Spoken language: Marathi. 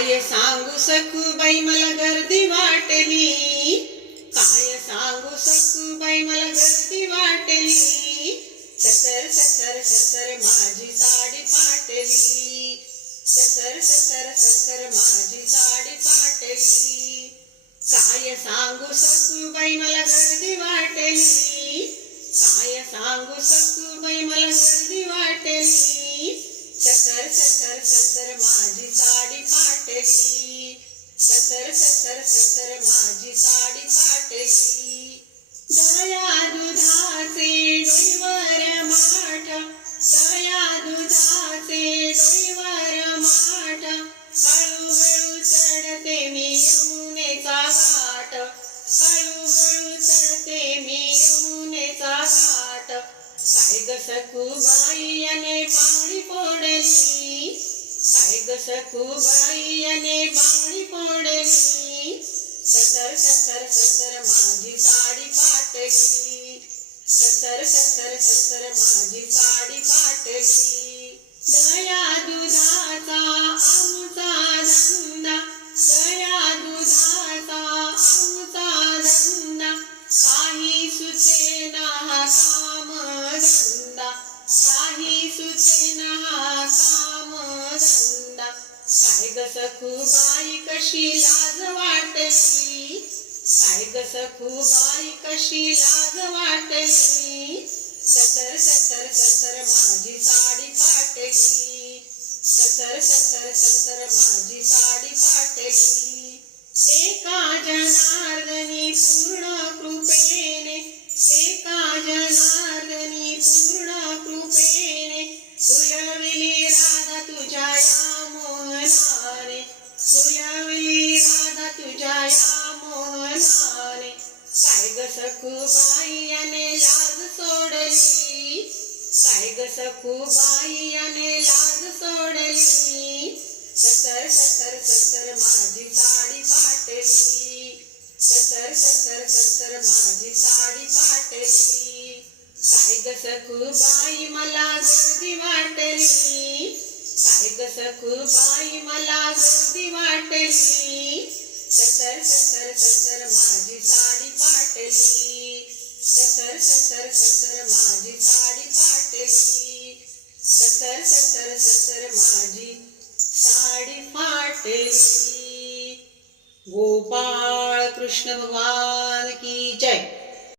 काय सांगू सखूबाई मला गर्दी वाटली काय सांगू सखूबाई मला गर्दी वाटली सतर सतर सतर माझी साडी फाटली सतर सतर सतर माझी साडी फाटली काय सांगू सखूबाई मला काय ग सखूबाई याने बांगडी फोडली काय ग सखूबाई याने बांगडी सतर सतर सतर माझी साडी फाटली सतर सतर सतर माझी साडी फाटली कशी लाज वाटली? काय ग सखूबाई कशी लाज वाटली? सतर सतर सतर माझी साडी फाटली. मोहनाने काय ग लाज सोडली? काय ग लाज सोडली? सतर सतर सतर माझी साडी फाटली. सतर सतर सतर माझी साडी फाटली. काय ग सखूबाई मला गर्दी वाटली? काय ग सखूबाई मला गर्दी गोपाळ कृष्ण भगवान की जय.